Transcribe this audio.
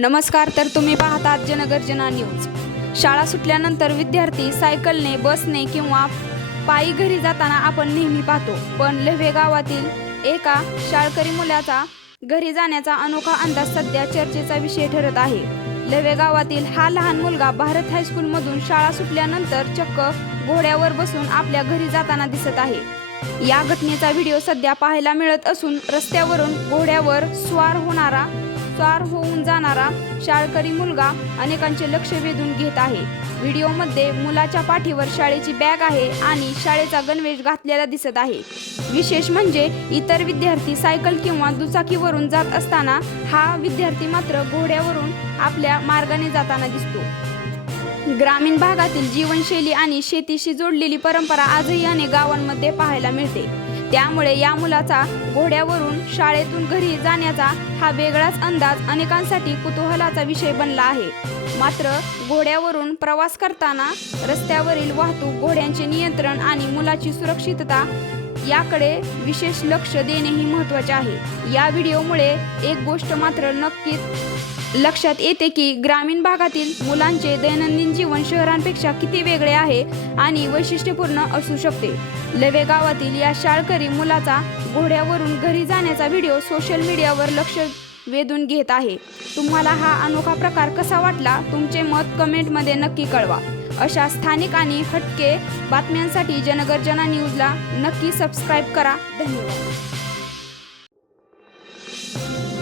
नमस्कार, तर तुम्ही पाहतात जनगर्जना न्यूज। शाळा सुटल्यानंतर विद्यार्थी सायकलने, बसने किंवा पायी घरी जाताना आपण नेहमी पाहतो। पण लव्हे गावातील एका शाळकरी मुलाचा घरी जाण्याचा अनोखा अंदाज सध्या चर्चेचा विषय ठरत आहे। लव्हे गावातील हा लहान मुलगा भारत हायस्कूल मधून शाळा सुटल्यानंतर चक्क घोड्यावर बसून आपल्या घरी जाताना दिसत आहे। या घटनेचा व्हिडिओ सध्या पाहायला मिळत असून रस्त्यावरून घोड्यावर स्वार होऊन जाणारा शाळकरी मुलगा अनेकांचे लक्ष वेधून घेत आहे। व्हिडिओमध्ये मुलाच्या पाठीवर शाळेची बॅग आहे आणि शाळेचा गणवेश घातलेला दिसत आहे। विशेष म्हणजे इतर विद्यार्थी सायकल किंवा दुचाकीवरून जात असताना हा विद्यार्थी मात्र घोड्यावरून आपल्या मार्गाने जाताना दिसतो। ग्रामीण भागातील जीवनशैली आणि शेतीशी जोडलेली परंपरा आजही अनेक गावांमध्ये पाहायला मिळते। त्यामुळे या मुलाचा घोड्यावरून शाळेतून घरी जाण्याचा हा वेगळाच अंदाज अनेकांसाठी कुतूहलाचा विषय बनला आहे। मात्र घोड्यावरून प्रवास करताना रस्त्यावरील वाहतूक, घोड्यांचे नियंत्रण आणि मुलाची सुरक्षितता याकडे विशेष लक्ष देणेही महत्त्वाचे आहे। या व्हिडिओमुळे एक गोष्ट मात्र नक्कीच लक्षात येते की ग्रामीण भागातील मुलांचे दैनंदिन जीवन शहरांपेक्षा किती वेगळे आहे आणि वैशिष्ट्यपूर्ण असू शकते। लव्हे गावातील या शाळकरी मुलाचा घोड्यावरून घरी जाण्याचा व्हिडिओ सोशल मीडियावर लक्ष वेधून घेत आहे। तुम्हाला हा अनोखा प्रकार कसा वाटला? तुमचे मत कमेंटमध्ये नक्की कळवा। अशा स्थानिक आणि हटके बातम्यांसाठी जनगर्जना न्यूजला नक्की सबस्क्राईब करा। धन्यवाद।